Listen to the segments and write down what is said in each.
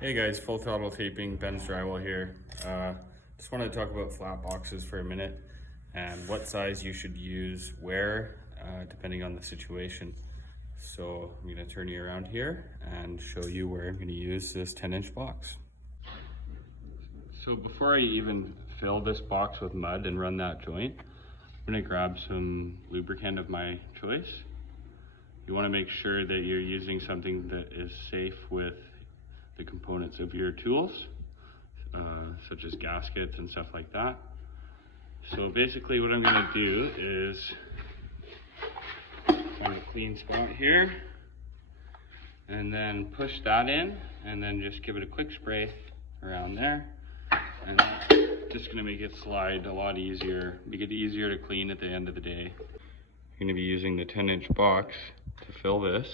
Hey guys, Full Throttle Taping, Ben's Drywall here. Just wanted to talk about flat boxes for a minute and what size you should use where, depending on the situation. So I'm going to turn you around here and show you where I'm going to use this 10-inch box. So before I even fill this box with mud and run that joint, I'm going to grab some lubricant of my choice. You want to make sure that you're using something that is safe with the components of your tools, such as gaskets and stuff like that. So basically what I'm going to do is find a clean spot here and then push that in and then just give it a quick spray around there, and that's just going to make it slide a lot easier, make it easier to clean at the end of the day. You're going to be using the 10-inch box to fill this.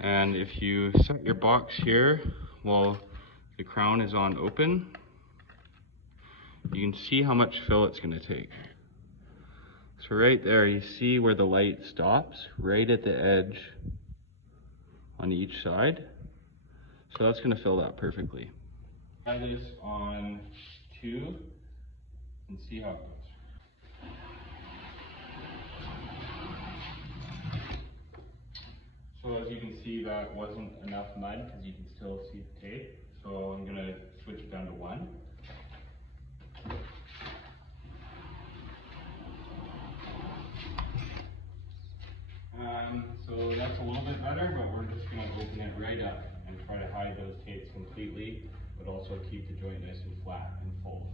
And if you set your box here while the crown is on open, you can see how much fill it's going to take. So right there, you see where the light stops, right at the edge on each side. So that's going to fill that perfectly. Try this on 2 and see how it goes. So as you can see, that wasn't enough mud because you can still see the tape. So I'm going to switch it down to 1. So that's a little bit better, but we're just going to open it right up and try to hide those tapes completely, but also keep the joint nice and flat and full.